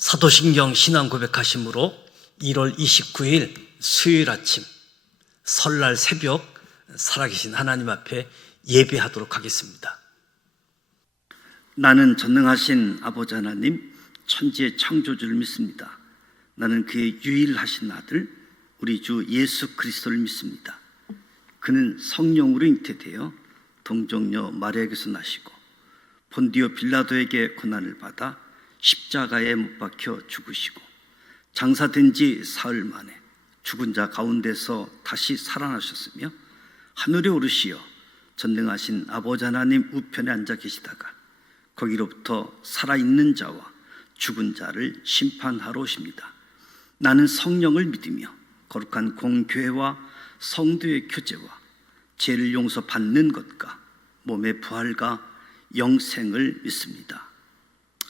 사도신경 신앙 고백하심으로 1월 29일 수요일 아침 설날 새벽 살아계신 하나님 앞에 예배하도록 하겠습니다. 나는 전능하신 아버지 하나님, 천지의 창조주를 믿습니다. 나는 그의 유일하신 아들 우리 주 예수 그리스도를 믿습니다. 그는 성령으로 잉태되어 동정녀 마리아에게서 나시고 본디오 빌라도에게 고난을 받아 십자가에 못 박혀 죽으시고 장사된 지 사흘 만에 죽은 자 가운데서 다시 살아나셨으며 하늘에 오르시어 전능하신 아버지 하나님 우편에 앉아 계시다가 거기로부터 살아있는 자와 죽은 자를 심판하러 오십니다. 나는 성령을 믿으며 거룩한 공교회와 성도의 교제와 죄를 용서받는 것과 몸의 부활과 영생을 믿습니다.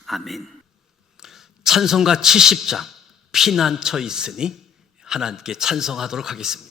아멘. 찬송가 70장 피난처 있으니 하나님께 찬송하도록 하겠습니다.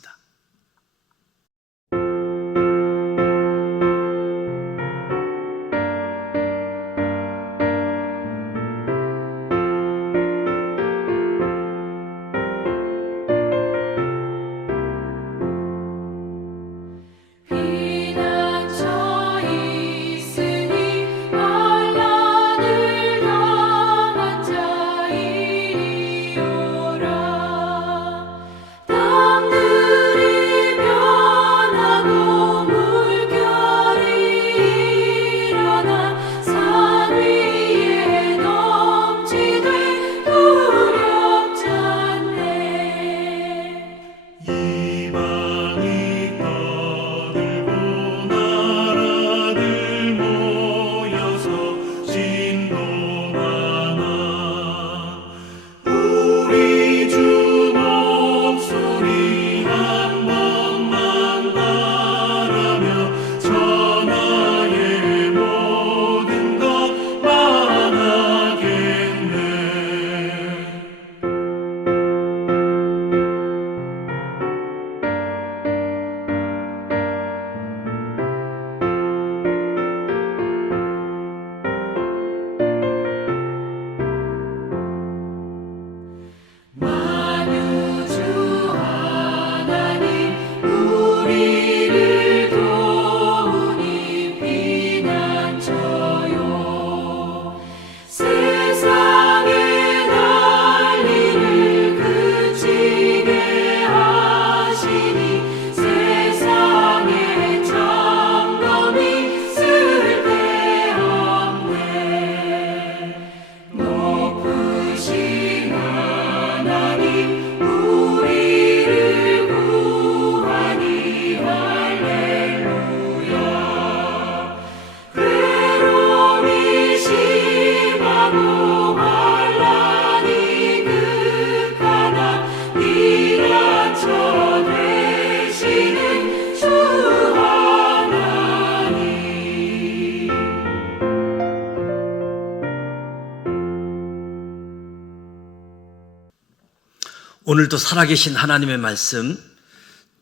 오늘도 살아계신 하나님의 말씀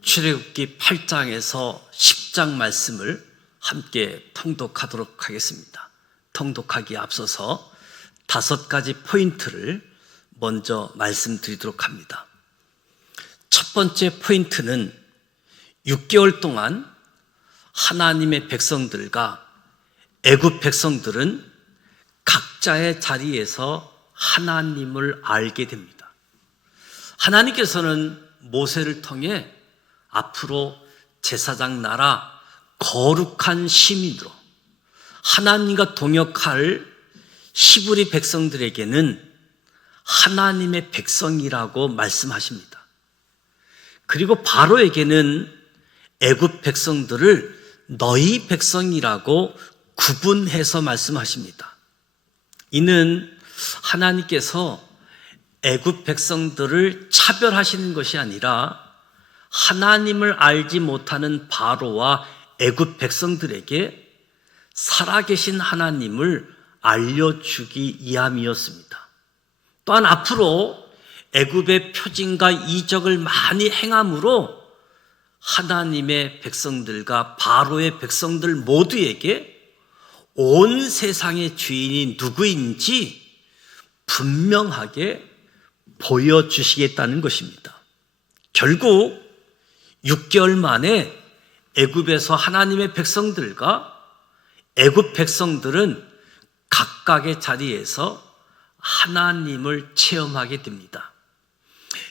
출애굽기 8장에서 10장 말씀을 함께 통독하도록 하겠습니다. 통독하기에 앞서서 5가지 포인트를 먼저 말씀드리도록 합니다. 첫 번째 포인트는 6개월 동안 하나님의 백성들과 애굽 백성들은 각자의 자리에서 하나님을 알게 됩니다. 하나님께서는 모세를 통해 앞으로 제사장 나라 거룩한 시민으로 하나님과 동역할 히브리 백성들에게는 하나님의 백성이라고 말씀하십니다. 그리고 바로에게는 애굽 백성들을 너희 백성이라고 구분해서 말씀하십니다. 이는 하나님께서 애굽 백성들을 차별하시는 것이 아니라 하나님을 알지 못하는 바로와 애굽 백성들에게 살아계신 하나님을 알려주기 위함이었습니다. 또한 앞으로 애굽의 표징과 이적을 많이 행함으로 하나님의 백성들과 바로의 백성들 모두에게 온 세상의 주인이 누구인지 분명하게 보여주시겠다는 것입니다. 결국 6개월 만에 애굽에서 하나님의 백성들과 애굽 백성들은 각각의 자리에서 하나님을 체험하게 됩니다.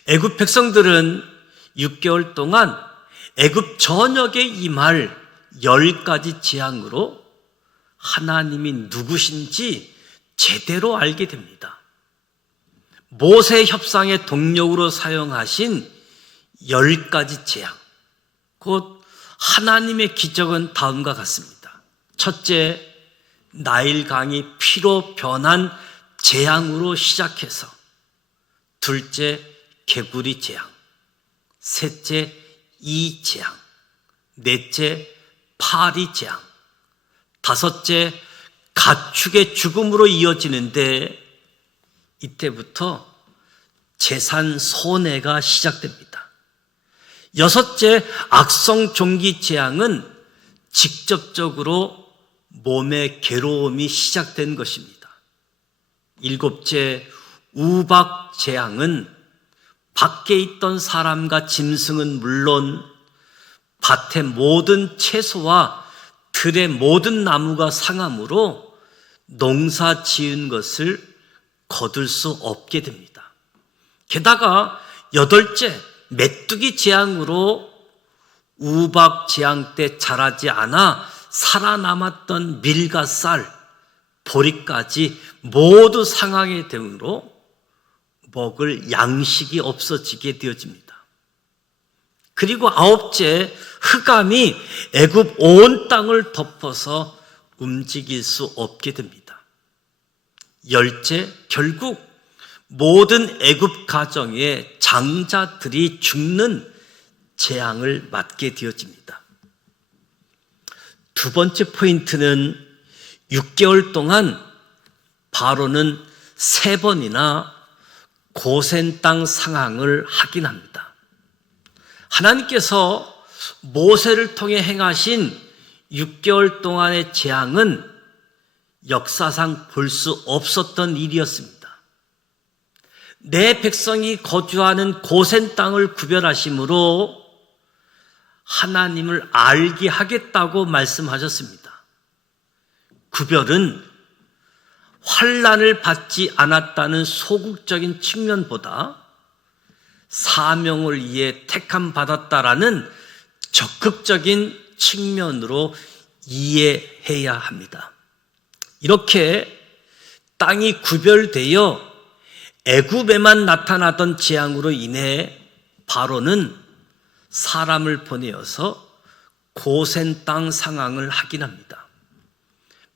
애굽 백성들은 6개월 동안 애굽 전역에 임할 10가지 재앙으로 하나님이 누구신지 제대로 알게 됩니다. 모세 협상의 동력으로 사용하신 10가지 재앙, 곧 하나님의 기적은 다음과 같습니다. 첫째, 나일강이 피로 변한 재앙으로 시작해서, 둘째, 개구리 재앙, 셋째, 이 재앙, 넷째, 파리 재앙, 다섯째, 가축의 죽음으로 이어지는데 이때부터 재산 손해가 시작됩니다. 여섯째, 악성 종기 재앙은 직접적으로 몸의 괴로움이 시작된 것입니다. 일곱째, 우박 재앙은 밖에 있던 사람과 짐승은 물론 밭의 모든 채소와 들의 모든 나무가 상함으로 농사 지은 것을 거둘 수 없게 됩니다. 게다가 여덟째, 메뚜기 재앙으로 우박 재앙 때 자라지 않아 살아남았던 밀과 쌀, 보리까지 모두 상하게 되므로 먹을 양식이 없어지게 되어집니다. 그리고 아홉째, 흑암이 애굽 온 땅을 덮어서 움직일 수 없게 됩니다. 열째, 결국 모든 애굽 가정의 장자들이 죽는 재앙을 맞게 되어집니다. 두 번째 포인트는 6개월 동안 바로는 3번이나 고센 땅 상황을 확인합니다. 하나님께서 모세를 통해 행하신 6개월 동안의 재앙은 역사상 볼 수 없었던 일이었습니다. 내 백성이 거주하는 고센 땅을 구별하심으로 하나님을 알게 하겠다고 말씀하셨습니다. 구별은 환난을 받지 않았다는 소극적인 측면보다 사명을 위해 택함 받았다라는 적극적인 측면으로 이해해야 합니다. 이렇게 땅이 구별되어 애굽에만 나타나던 재앙으로 인해 바로는 사람을 보내어서 고센 땅 상황을 확인합니다.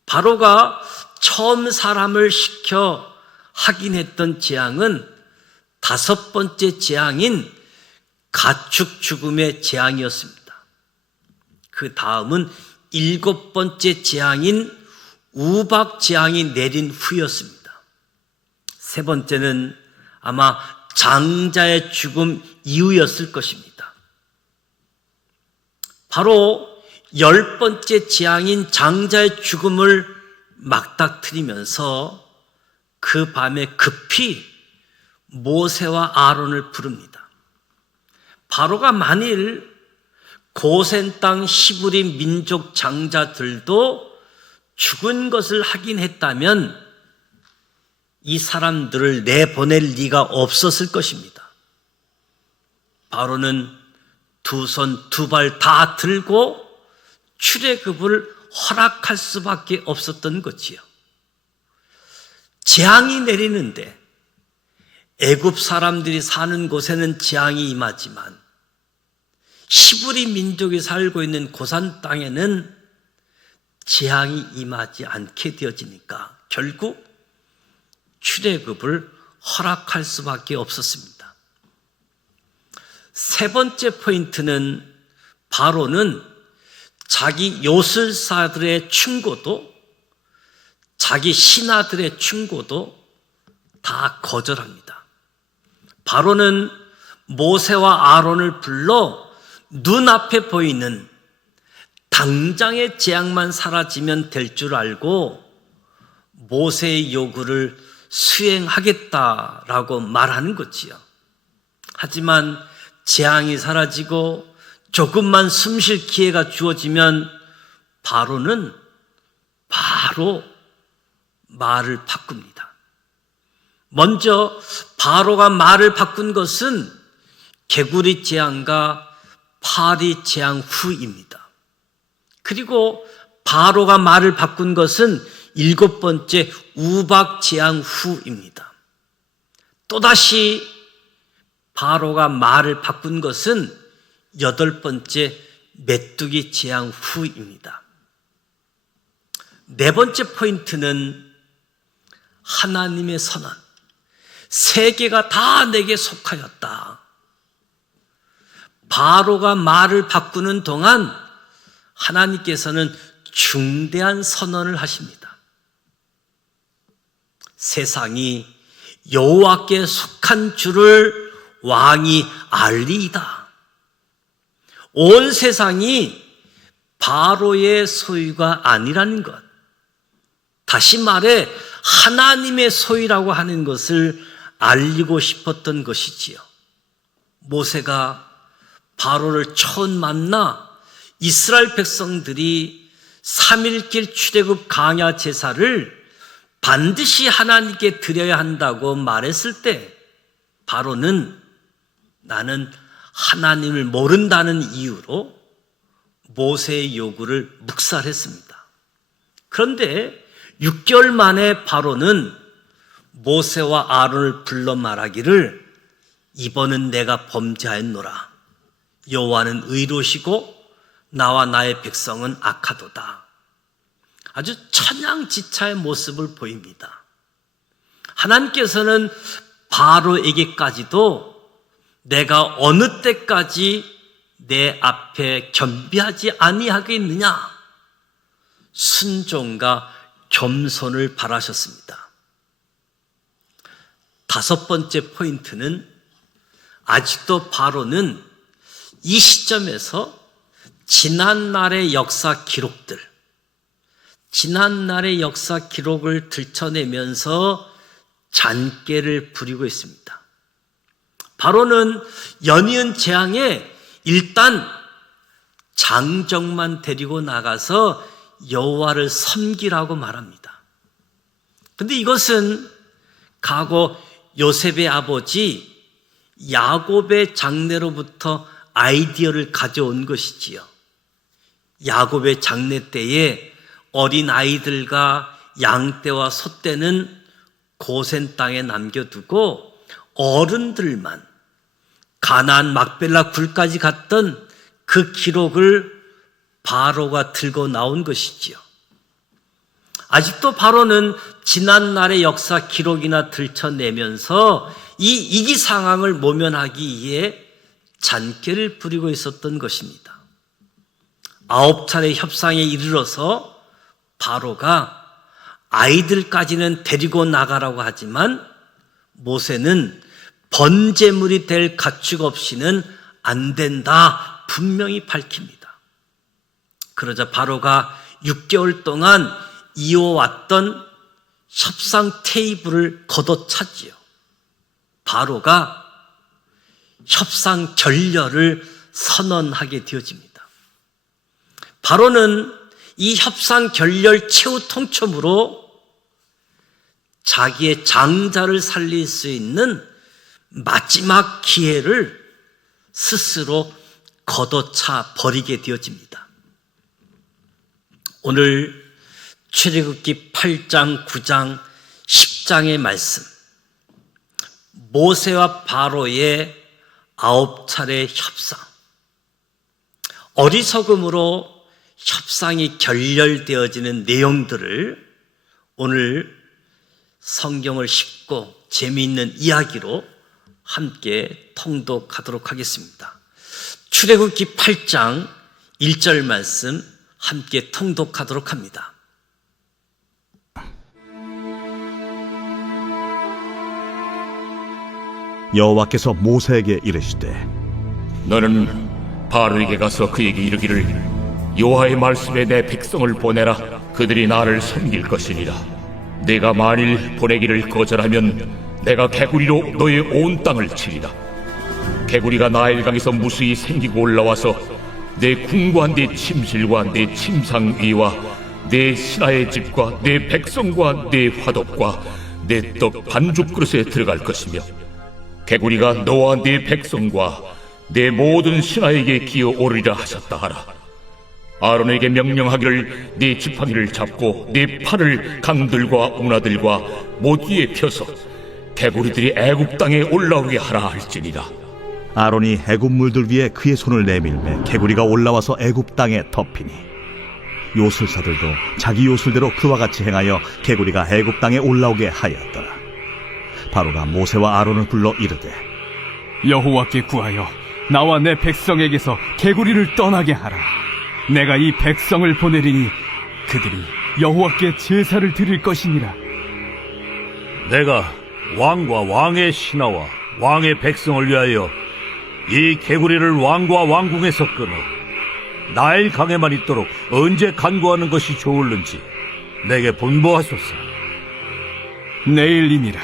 바로가 처음 사람을 시켜 확인했던 재앙은 5번째 재앙인 가축 죽음의 재앙이었습니다. 그 다음은 7번째 재앙인 우박 재앙이 내린 후였습니다. 3번째는 아마 장자의 죽음 이후였을 것입니다. 바로 10번째 재앙인 장자의 죽음을 막닥뜨리면서 그 밤에 급히 모세와 아론을 부릅니다. 바로가 만일 고센 땅 히브리 민족 장자들도 죽은 것을 확인했다면 이 사람들을 내보낼 리가 없었을 것입니다. 바로는 2 손 2발 다 들고 출애굽을 허락할 수밖에 없었던 거지요. 재앙이 내리는데 애굽 사람들이 사는 곳에는 재앙이 임하지만 히브리 민족이 살고 있는 고산 땅에는 재앙이 임하지 않게 되어지니까 결국 출애굽을 허락할 수밖에 없었습니다. 3번째 포인트는 바로는 자기 요술사들의 충고도 자기 신하들의 충고도 다 거절합니다. 바로는 모세와 아론을 불러 눈앞에 보이는 당장의 재앙만 사라지면 될 줄 알고 모세의 요구를 수행하겠다라고 말하는 거지요. 하지만 재앙이 사라지고 조금만 숨 쉴 기회가 주어지면 바로는 바로 말을 바꿉니다. 먼저 바로가 말을 바꾼 것은 개구리 재앙과 파리 재앙 후입니다. 그리고 바로가 말을 바꾼 것은 7번째 우박 재앙 후입니다. 또다시 바로가 말을 바꾼 것은 8번째 메뚜기 재앙 후입니다. 4번째 포인트는 하나님의 선언. 세계가 다 내게 속하였다. 바로가 말을 바꾸는 동안 하나님께서는 중대한 선언을 하십니다. 세상이 여호와께 속한 줄을 왕이 알리이다. 온 세상이 바로의 소유가 아니라는 것. 다시 말해 하나님의 소유라고 하는 것을 알리고 싶었던 것이지요. 모세가 바로를 처음 만나 이스라엘 백성들이 3일길 출애굽 강야 제사를 반드시 하나님께 드려야 한다고 말했을 때 바로는 나는 하나님을 모른다는 이유로 모세의 요구를 묵살했습니다. 그런데 6개월 만에 바로는 모세와 아론을 불러 말하기를 이번은 내가 범죄하였노라. 여호와는 의로우시고 나와 나의 백성은 악하도다. 아주 천양지차의 모습을 보입니다. 하나님께서는 바로에게까지도 내가 어느 때까지 내 앞에 겸비하지 아니하겠느냐, 순종과 겸손을 바라셨습니다. 5번째 포인트는 아직도 바로는 이 시점에서 지난날의 역사 기록들, 지난날의 역사 기록을 들춰내면서 잔꾀를 부리고 있습니다. 바로는 연이은 재앙에 일단 장정만 데리고 나가서 여호와를 섬기라고 말합니다. 그런데 이것은 과거 요셉의 아버지 야곱의 장례로부터 아이디어를 가져온 것이지요. 야곱의 장례 때에 어린 아이들과 양떼와 소떼는 고센 땅에 남겨두고 어른들만 가나안 막벨라 굴까지 갔던 그 기록을 바로가 들고 나온 것이지요. 아직도 바로는 지난날의 역사 기록이나 들춰내면서 이 위기 상황을 모면하기 위해 잔꾀를 부리고 있었던 것입니다. 9차례 협상에 이르러서 바로가 아이들까지는 데리고 나가라고 하지만 모세는 번제물이 될 가축 없이는 안 된다 분명히 밝힙니다. 그러자 바로가 6개월 동안 이어왔던 협상 테이블을 걷어찼지요. 바로가 협상 결렬을 선언하게 되어집니다. 바로는 이 협상 결렬 최후 통첩으로 자기의 장자를 살릴 수 있는 마지막 기회를 스스로 걷어차 버리게 되어집니다. 오늘 출애굽기 8장, 9장, 10장의 말씀, 모세와 바로의 9차례 협상, 어리석음으로 협상이 결렬되어지는 내용들을 오늘 성경을 쉽고 재미있는 이야기로 함께 통독하도록 하겠습니다. 출애굽기 8장 1절 말씀 함께 통독하도록 합니다. 여호와께서 모세에게 이르시되 너는 바로에게 가서 그에게 이르기를 여호와의 말씀에 내 백성을 보내라. 그들이 나를 섬길 것이니라. 내가 만일 보내기를 거절하면 내가 개구리로 너의 온 땅을 치리라. 개구리가 나일강에서 무수히 생기고 올라와서 내 궁과 내 침실과 내 침상위와 내 신하의 집과 내 백성과 내 화덕과 내 떡 반죽 그릇에 들어갈 것이며, 개구리가 너와 네 백성과 내 모든 신하에게 기어오르리라 하셨다 하라. 아론에게 명령하기를 네 지팡이를 잡고 네 팔을 강들과 운하들과 못 위에 펴서 개구리들이 애굽 땅에 올라오게 하라 할지니라. 아론이 애굽 물들 위에 그의 손을 내밀매 개구리가 올라와서 애굽 땅에 덮이니, 요술사들도 자기 요술대로 그와 같이 행하여 개구리가 애굽 땅에 올라오게 하였더라. 바로가 모세와 아론을 불러 이르되, 여호와께 구하여 나와 내 백성에게서 개구리를 떠나게 하라. 내가 이 백성을 보내리니 그들이 여호와께 제사를 드릴 것이니라. 내가 왕과 왕의 신하와 왕의 백성을 위하여 이 개구리를 왕과 왕궁에서 끊어 나일 강에만 있도록 언제 간구하는 것이 좋을는지 내게 분부하소서. 내일이니라.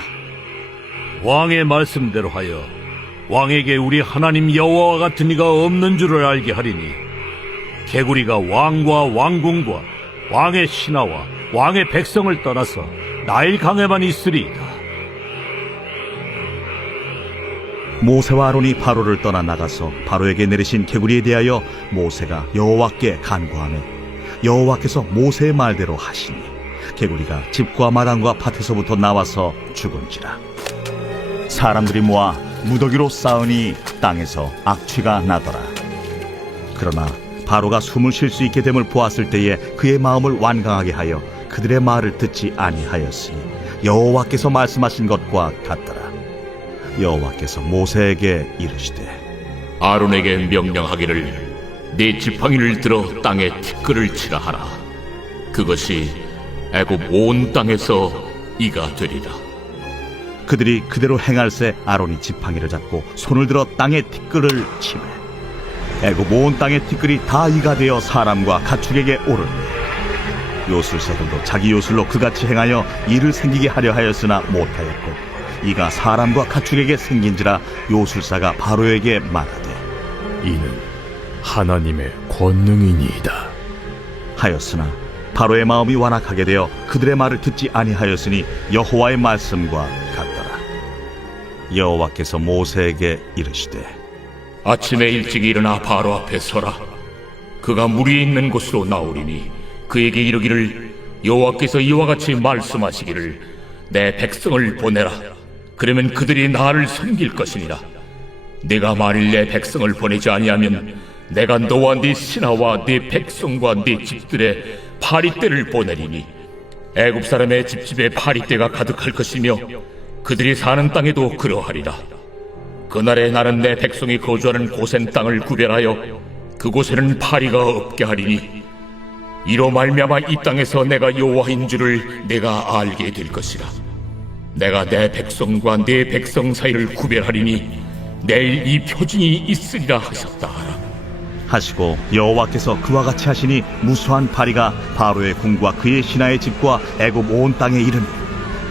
왕의 말씀대로 하여 왕에게 우리 하나님 여호와와 같은 이가 없는 줄을 알게 하리니, 개구리가 왕과 왕궁과 왕의 신하와 왕의 백성을 떠나서 나일 강에만 있으리이다. 모세와 아론이 바로를 떠나 나가서 바로에게 내리신 개구리에 대하여 모세가 여호와께 간구하매 여호와께서 모세의 말대로 하시니, 개구리가 집과 마당과 밭에서부터 나와서 죽은지라. 사람들이 모아 무더기로 쌓으니 땅에서 악취가 나더라. 그러나 바로가 숨을 쉴 수 있게 됨을 보았을 때에 그의 마음을 완강하게 하여 그들의 말을 듣지 아니하였으니 여호와께서 말씀하신 것과 같더라. 여호와께서 모세에게 이르시되, 아론에게 명령하기를 네 지팡이를 들어 땅에 티끌을 치라 하라. 그것이 애굽 온 땅에서 이가 되리라. 그들이 그대로 행할새 아론이 지팡이를 잡고 손을 들어 땅에 티끌을 치매 애굽 온 땅의 티끌이 다 이가 되어 사람과 가축에게 오르니, 요술사들도 자기 요술로 그같이 행하여 이를 생기게 하려 하였으나 못하였고 이가 사람과 가축에게 생긴지라. 요술사가 바로에게 말하되, 이는 하나님의 권능이니이다 하였으나 바로의 마음이 완악하게 되어 그들의 말을 듣지 아니하였으니 여호와의 말씀과 같더라. 여호와께서 모세에게 이르시되, 아침에 일찍 일어나 바로 앞에 서라. 그가 물 위에 있는 곳으로 나오리니 그에게 이르기를, 여호와께서 이와 같이 말씀하시기를 내 백성을 보내라. 그러면 그들이 나를 섬길 것이니라. 내가 만일 내 백성을 보내지 아니하면 내가 너와 네 신하와 네 백성과 네 집들에 파리떼를 보내리니 애굽 사람의 집집에 파리떼가 가득할 것이며 그들이 사는 땅에도 그러하리라. 그날에 나는 내 백성이 거주하는 고센 땅을 구별하여 그곳에는 파리가 없게 하리니, 이로 말미암아 이 땅에서 내가 여호와인 줄을 내가 알게 될 것이라. 내가 내 백성과 네 백성 사이를 구별하리니 내일 이 표징이 있으리라 하셨다 하라. 하시고 여호와께서 그와 같이 하시니 무수한 파리가 바로의 궁과 그의 신하의 집과 애굽 온 땅에 이르니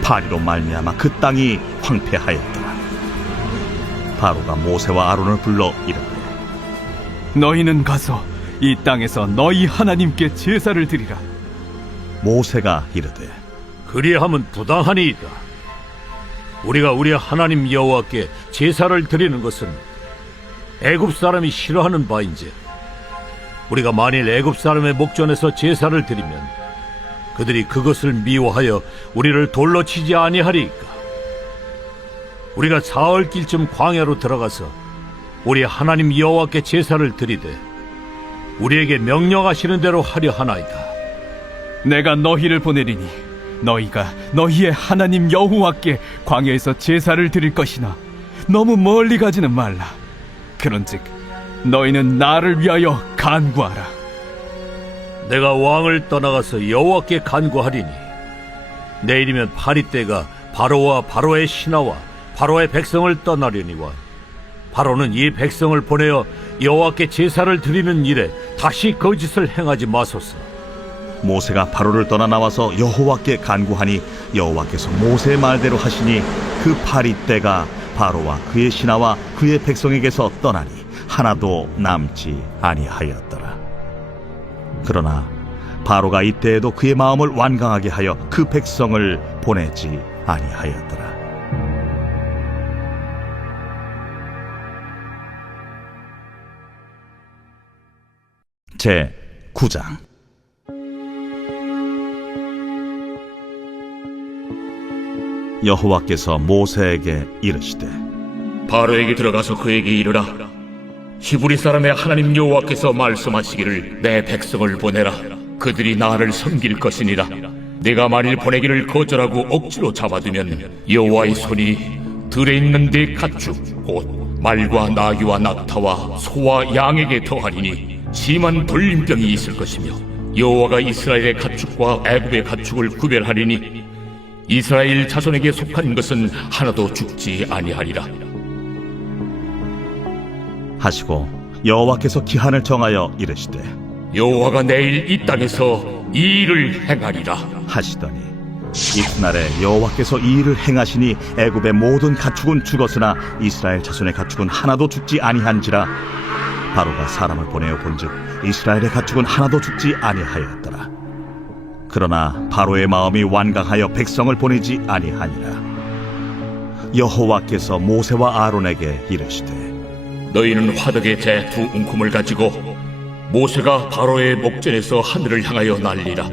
파리로 말미암아 그 땅이 황폐하였더라. 바로가 모세와 아론을 불러 이르되, 너희는 가서 이 땅에서 너희 하나님께 제사를 드리라. 모세가 이르되, 그리하면 부당하니이다. 우리가 우리 하나님 여호와께 제사를 드리는 것은 애굽 사람이 싫어하는 바인지, 우리가 만일 애굽 사람의 목전에서 제사를 드리면 그들이 그것을 미워하여 우리를 돌로 치지 아니하리이까. 우리가 사흘길쯤 광야로 들어가서 우리 하나님 여호와께 제사를 드리되 우리에게 명령하시는 대로 하려 하나이다. 내가 너희를 보내리니 너희가 너희의 하나님 여호와께 광야에서 제사를 드릴 것이나 너무 멀리 가지는 말라. 그런즉 너희는 나를 위하여 간구하라. 내가 왕을 떠나가서 여호와께 간구하리니 내일이면 파리떼가 바로와 바로의 신하와 바로의 백성을 떠나려니와 바로는 이 백성을 보내어 여호와께 제사를 드리는 일에 다시 거짓을 행하지 마소서. 모세가 바로를 떠나 나와서 여호와께 간구하니 여호와께서 모세의 말대로 하시니 그 파리떼가 바로와 그의 신하와 그의 백성에게서 떠나니 하나도 남지 아니하였더라. 그러나 바로가 이때에도 그의 마음을 완강하게 하여 그 백성을 보내지 아니하였더라. 제 9장. 여호와께서 모세에게 이르시되 바로에게 들어가서 그에게 이르라. 히브리 사람의 하나님 여호와께서 말씀하시기를 내 백성을 보내라. 그들이 나를 섬길 것이니라. 내가 만일 보내기를 거절하고 억지로 잡아두면 여호와의 손이 들에 있는 네 가축 곧 말과 나귀와 낙타와 소와 양에게 더하리니 심한 돌림병이 있을 것이며 여호와가 이스라엘의 가축과 애굽의 가축을 구별하리니 이스라엘 자손에게 속한 것은 하나도 죽지 아니하리라. 하시고 여호와께서 기한을 정하여 이르시되 여호와가 내일 이 땅에서 이 일을 행하리라 하시더니 이튿날에 여호와께서 이 일을 행하시니 애굽의 모든 가축은 죽었으나 이스라엘 자손의 가축은 하나도 죽지 아니한지라. 바로가 사람을 보내어 본즉 이스라엘의 가축은 하나도 죽지 아니하였더라. 그러나 바로의 마음이 완강하여 백성을 보내지 아니하니라. 여호와께서 모세와 아론에게 이르시되 너희는 화덕의 재 두 웅큼을 가지고 모세가 바로의 목전에서 하늘을 향하여 날리라.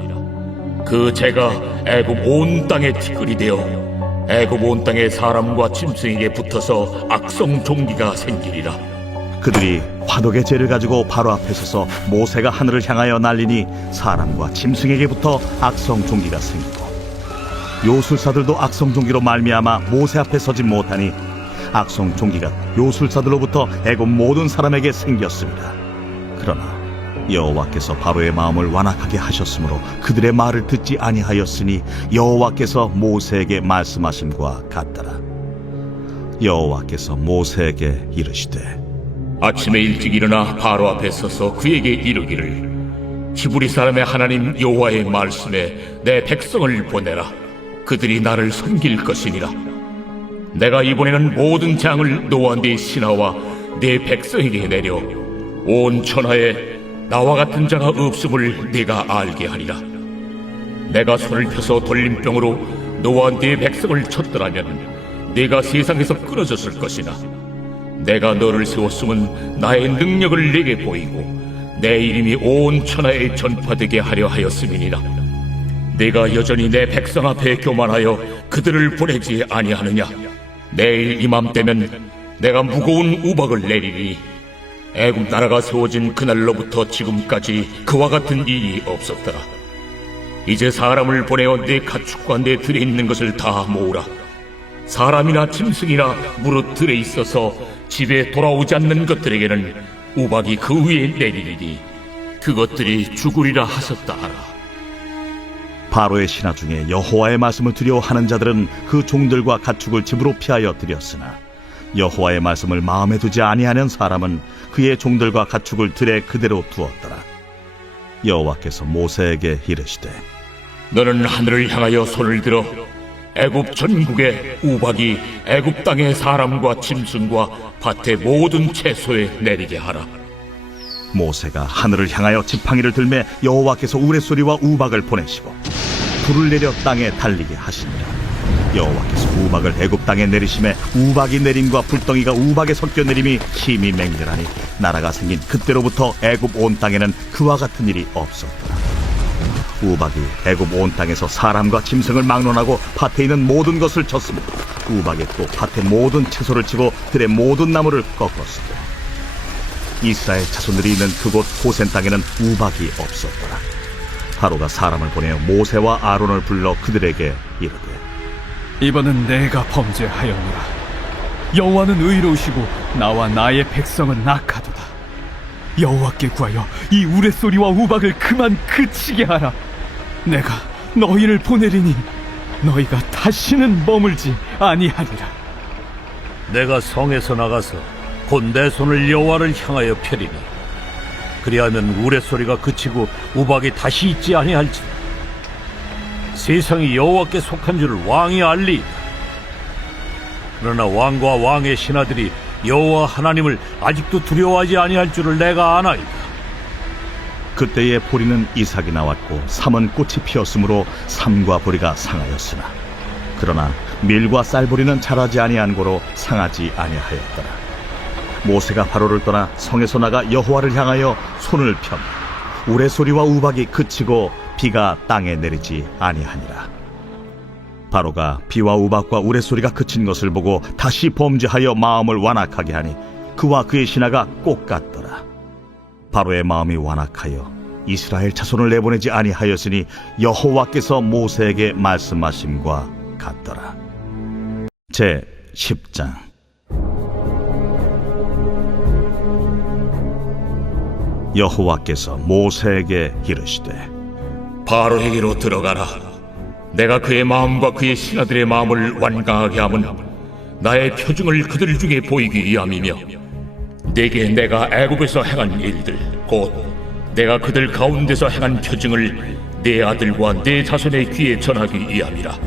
그 재가 애굽 온 땅에 티끌이 되어 애굽 온 땅의 사람과 짐승에게 붙어서 악성 종기가 생기리라. 그들이 화덕의 재를 가지고 바로 앞에 서서 모세가 하늘을 향하여 날리니 사람과 짐승에게 붙어 악성 종기가 생기고 요술사들도 악성 종기로 말미암아 모세 앞에 서지 못하니 악성 종기가 요술사들로부터 애굽 모든 사람에게 생겼습니다. 그러나 여호와께서 바로의 마음을 완악하게 하셨으므로 그들의 말을 듣지 아니하였으니 여호와께서 모세에게 말씀하심과 같더라. 여호와께서 모세에게 이르시되 아침에 일찍 일어나 바로 앞에 서서 그에게 이르기를 히브리 사람의 하나님 여호와의 말씀에 내 백성을 보내라. 그들이 나를 섬길 것이니라. 내가 이번에는 모든 재앙을 너와 네 신하와 네 백성에게 내려 온 천하에 나와 같은 자가 없음을 네가 알게 하리라. 내가 손을 펴서 돌림병으로 너와 네 백성을 쳤더라면 네가 세상에서 끊어졌을 것이나 내가 너를 세웠음은 나의 능력을 네게 보이고 내 이름이 온 천하에 전파되게 하려 하였음이니라. 네가 여전히 내 백성 앞에 교만하여 그들을 보내지 아니하느냐. 내일 이맘때면 내가 무거운 우박을 내리리니 애굽 나라가 세워진 그날로부터 지금까지 그와 같은 일이 없었더라. 이제 사람을 보내어 내 가축과 내 들에 있는 것을 다 모으라. 사람이나 짐승이나 무릇 들에 있어서 집에 돌아오지 않는 것들에게는 우박이 그 위에 내리리니 그것들이 죽으리라 하셨다 하라. 바로의 신하 중에 여호와의 말씀을 두려워하는 자들은 그 종들과 가축을 집으로 피하여 들였으나 여호와의 말씀을 마음에 두지 아니하는 사람은 그의 종들과 가축을 들에 그대로 두었더라. 여호와께서 모세에게 이르시되 너는 하늘을 향하여 손을 들어 애굽 전국에 우박이 애굽 땅의 사람과 짐승과 밭의 모든 채소에 내리게 하라. 모세가 하늘을 향하여 지팡이를 들매 여호와께서 우레소리와 우박을 보내시고 불을 내려 땅에 달리게 하시니라. 여호와께서 우박을 애굽 땅에 내리심에 우박이 내림과 불덩이가 우박에 섞여 내림이 힘이 맹렬하니 나라가 생긴 그때로부터 애굽 온 땅에는 그와 같은 일이 없었더라. 우박이 애굽 온 땅에서 사람과 짐승을 막론하고 밭에 있는 모든 것을 쳤으며 우박이 또 밭의 모든 채소를 치고 들의 모든 나무를 꺾었으며 이스라엘 자손들이 있는 그곳 고센 땅에는 우박이 없었더라. 바로가 사람을 보내어 모세와 아론을 불러 그들에게 이르되 이번은 내가 범죄하였노라. 여호와는 의로우시고 나와 나의 백성은 악하도다. 여호와께 구하여 이 우레소리와 우박을 그만 그치게 하라. 내가 너희를 보내리니 너희가 다시는 머물지 아니하리라. 내가 성에서 나가서 곧 내 손을 여호와를 향하여 펴리니 그리하면 우레소리가 그치고 우박이 다시 있지 아니할지라. 세상이 여호와께 속한 줄을 왕이 알리이다. 그러나 왕과 왕의 신하들이 여호와 하나님을 아직도 두려워하지 아니할 줄을 내가 아나이다. 그때에 보리는 이삭이 나왔고 삼은 꽃이 피었으므로 삼과 보리가 상하였으나 그러나 밀과 쌀보리는 자라지 아니한 고로 상하지 아니하였더라. 모세가 바로를 떠나 성에서 나가 여호와를 향하여 손을 펴며 우레소리와 우박이 그치고 비가 땅에 내리지 아니하니라. 바로가 비와 우박과 우레소리가 그친 것을 보고 다시 범죄하여 마음을 완악하게 하니 그와 그의 신하가 꼭 같더라. 바로의 마음이 완악하여 이스라엘 자손을 내보내지 아니하였으니 여호와께서 모세에게 말씀하심과 같더라. 제 10장. 여호와께서 모세에게 이르시되 바로에게로 들어가라. 내가 그의 마음과 그의 신하들의 마음을 완강하게 함은 나의 표징을 그들 중에 보이기 위함이며 내게 내가 애굽에서 행한 일들 곧 내가 그들 가운데서 행한 표징을 내 아들과 내 자손의 귀에 전하기 위함이라.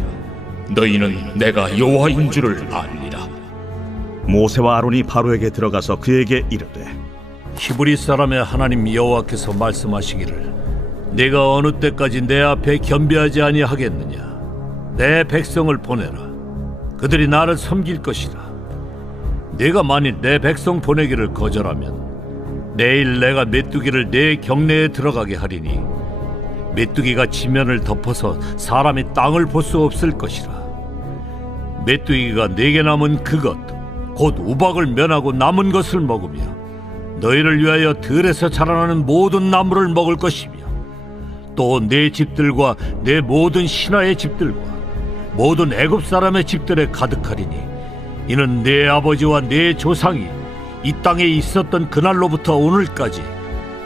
너희는 내가 여호와인 줄을 알리라. 모세와 아론이 바로에게 들어가서 그에게 이르되 히브리 사람의 하나님 여호와께서 말씀하시기를 내가 어느 때까지 내 앞에 겸비하지 아니하겠느냐. 내 백성을 보내라. 그들이 나를 섬길 것이라. 내가 만일 내 백성 보내기를 거절하면 내일 내가 메뚜기를 내 경내에 들어가게 하리니 메뚜기가 지면을 덮어서 사람이 땅을 볼 수 없을 것이라. 메뚜기가 내게 남은 그것 곧 우박을 면하고 남은 것을 먹으며 너희를 위하여 들에서 자라나는 모든 나무를 먹을 것이며 또 내 집들과 내 모든 신하의 집들과 모든 애굽 사람의 집들에 가득하리니 이는 내 아버지와 내 조상이 이 땅에 있었던 그날로부터 오늘까지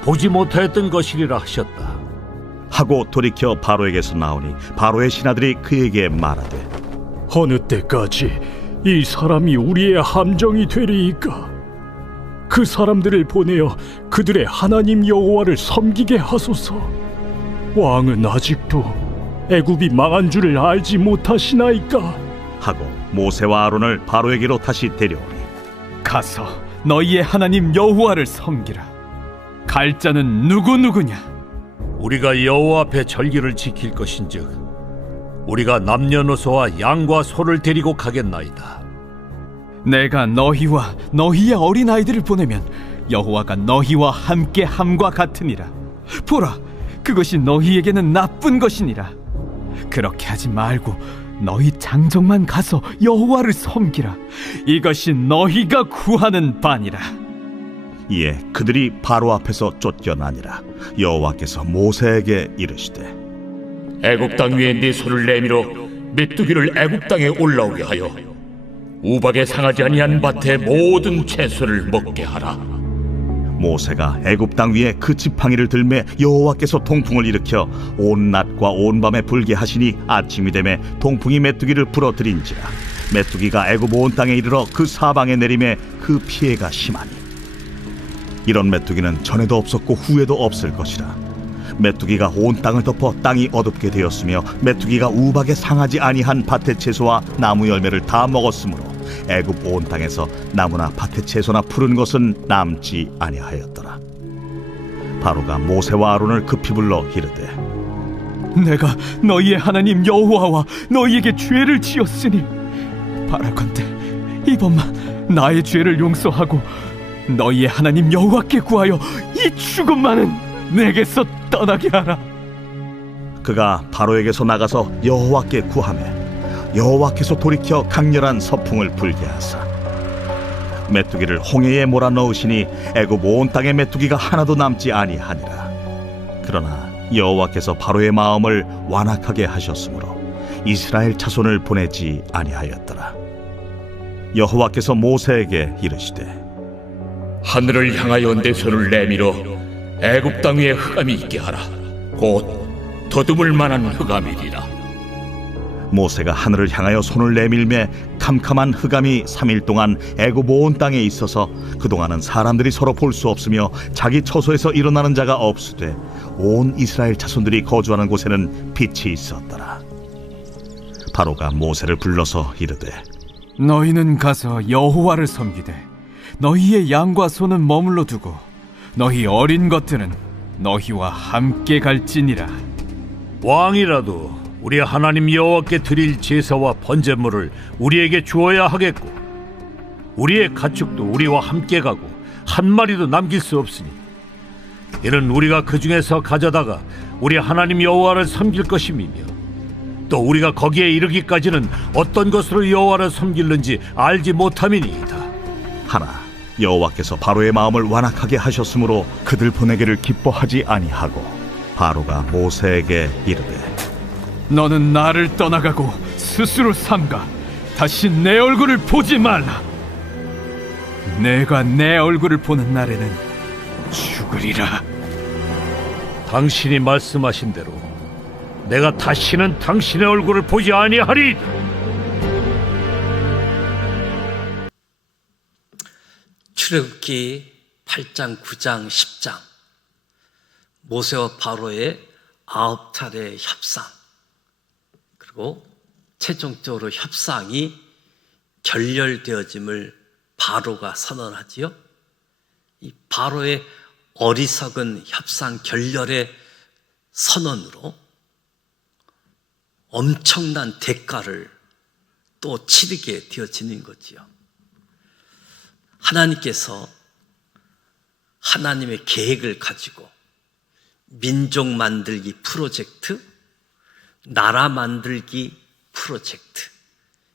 보지 못하였던 것이리라 하셨다. 하고 돌이켜 바로에게서 나오니 바로의 신하들이 그에게 말하되 어느 때까지 이 사람이 우리의 함정이 되리이까? 그 사람들을 보내어 그들의 하나님 여호와를 섬기게 하소서. 왕은 아직도 애굽이 망한 줄을 알지 못하시나이까? 하고 모세와 아론을 바로에게로 다시 데려오니 가서 너희의 하나님 여호와를 섬기라. 갈 자는 누구냐? 우리가 여호와 앞에 절기를 지킬 것인즉 우리가 남녀노소와 양과 소를 데리고 가겠나이다. 내가 너희와 너희의 어린아이들을 보내면 여호와가 너희와 함께 함과 같으니라. 보라, 그것이 너희에게는 나쁜 것이니라. 그렇게 하지 말고 너희 장정만 가서 여호와를 섬기라. 이것이 너희가 구하는 바니라. 이에 그들이 바로 앞에서 쫓겨나니라. 여호와께서 모세에게 이르시되 애굽 땅 위에 네 손을 내밀어 메뚜기를 애굽 땅에 올라오게 하여 우박에 상하지 아니한 밭의 모든 채소를 먹게 하라. 모세가 애굽 땅 위에 그 지팡이를 들매 여호와께서 동풍을 일으켜 온 낮과 온 밤에 불게 하시니 아침이 되매 동풍이 메뚜기를 부러뜨린지라. 메뚜기가 애굽 온 땅에 이르러 그 사방에 내림에 그 피해가 심하니 이런 메뚜기는 전에도 없었고 후에도 없을 것이라. 메뚜기가 온 땅을 덮어 땅이 어둡게 되었으며 메뚜기가 우박에 상하지 아니한 밭의 채소와 나무 열매를 다 먹었으므로 애굽 온 땅에서 나무나 밭의 채소나 푸른 것은 남지 아니하였더라. 바로가 모세와 아론을 급히 불러 이르되 내가 너희의 하나님 여호와와 너희에게 죄를 지었으니 바라건대 이번만 나의 죄를 용서하고 너희의 하나님 여호와께 구하여 이 죽음만은 내게서 떠나게 하라. 그가 바로에게서 나가서 여호와께 구하며 여호와께서 돌이켜 강렬한 서풍을 불게 하사 메뚜기를 홍해에 몰아넣으시니 애굽 온 땅에 메뚜기가 하나도 남지 아니하니라. 그러나 여호와께서 바로의 마음을 완악하게 하셨으므로 이스라엘 자손을 보내지 아니하였더라. 여호와께서 모세에게 이르시되 하늘을 향하여 내 손을 내밀어 애굽 땅 위에 흑암이 있게 하라. 곧 더듬을 만한 흑암이리라. 모세가 하늘을 향하여 손을 내밀매 캄캄한 흑암이 3일 동안 애굽 온 땅에 있어서 그동안은 사람들이 서로 볼 수 없으며 자기 처소에서 일어나는 자가 없으되 온 이스라엘 자손들이 거주하는 곳에는 빛이 있었더라. 바로가 모세를 불러서 이르되 너희는 가서 여호와를 섬기되 너희의 양과 소는 머물러 두고 너희 어린 것들은 너희와 함께 갈지니라. 왕이라도 우리 하나님 여호와께 드릴 제사와 번제물을 우리에게 주어야 하겠고 우리의 가축도 우리와 함께 가고 한 마리도 남길 수 없으니 이는 우리가 그 중에서 가져다가 우리 하나님 여호와를 섬길 것임이며 또 우리가 거기에 이르기까지는 어떤 것으로 여호와를 섬길는지 알지 못함이니이다. 하나 여호와께서 바로의 마음을 완악하게 하셨으므로 그들 보내기를 기뻐하지 아니하고 바로가 모세에게 이르되 너는 나를 떠나가고 스스로 삼가 다시 내 얼굴을 보지 말라. 내가 내 얼굴을 보는 날에는 죽으리라. 당신이 말씀하신 대로 내가 다시는 당신의 얼굴을 보지 아니하리. 출애굽기 8장, 9장, 10장 모세와 바로의 9차례 협상, 그리고 최종적으로 협상이 결렬되어짐을 바로가 선언하지요. 이 바로의 어리석은 협상 결렬의 선언으로 엄청난 대가를 또 치르게 되어지는 거지요. 하나님께서 하나님의 계획을 가지고 민족 만들기 프로젝트, 나라 만들기 프로젝트,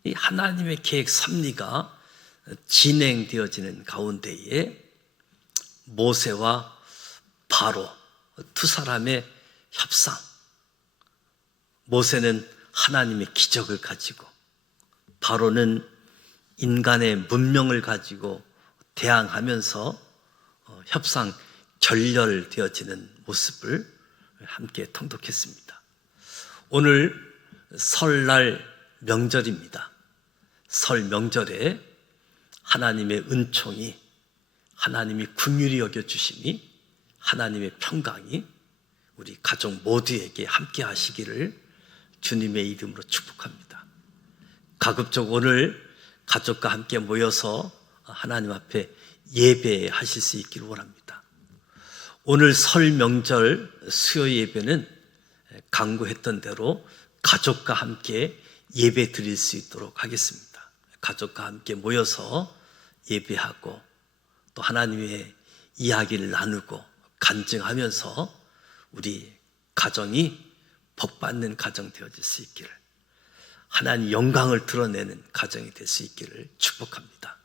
이 하나님의 계획 섭리가 진행되어지는 가운데에 모세와 바로 두 사람의 협상, 모세는 하나님의 기적을 가지고 바로는 인간의 문명을 가지고 대항하면서 협상 결렬되어지는 모습을 함께 통독했습니다. 오늘 설날 명절입니다. 설 명절에 하나님의 은총이, 하나님이 긍휼히 여겨주심이, 하나님의 평강이 우리 가족 모두에게 함께 하시기를 주님의 이름으로 축복합니다. 가급적 오늘 가족과 함께 모여서 하나님 앞에 예배하실 수 있기를 원합니다. 오늘 설 명절 수요 예배는 강구했던 대로 가족과 함께 예배 드릴 수 있도록 하겠습니다. 가족과 함께 모여서 예배하고 또 하나님의 이야기를 나누고 간증하면서 우리 가정이 복받는 가정 되어질 수 있기를, 하나님 영광을 드러내는 가정이 될 수 있기를 축복합니다.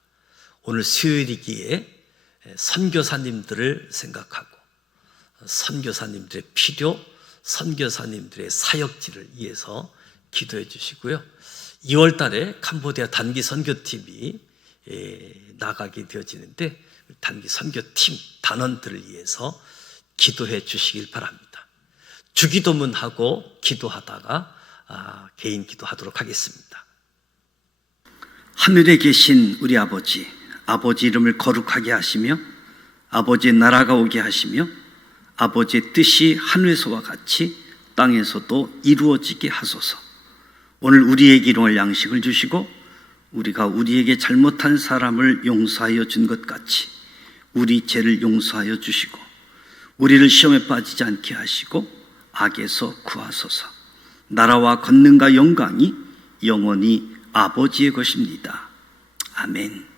오늘 수요일이기에 선교사님들을 생각하고 선교사님들의 필요, 선교사님들의 사역지를 위해서 기도해 주시고요. 2월 달에 캄보디아 단기 선교팀이 나가게 되어지는데 단기 선교팀 단원들을 위해서 기도해 주시길 바랍니다. 주기도문하고 기도하다가 개인 기도하도록 하겠습니다. 하늘에 계신 우리 아버지, 아버지 이름을 거룩하게 하시며 아버지의 나라가 오게 하시며 아버지의 뜻이 하늘에서와 같이 땅에서도 이루어지게 하소서. 오늘 우리에게 일용할 양식을 주시고 우리가 우리에게 잘못한 사람을 용서하여 준 것 같이 우리 죄를 용서하여 주시고 우리를 시험에 빠지지 않게 하시고 악에서 구하소서. 나라와 권능과 영광이 영원히 아버지의 것입니다. 아멘.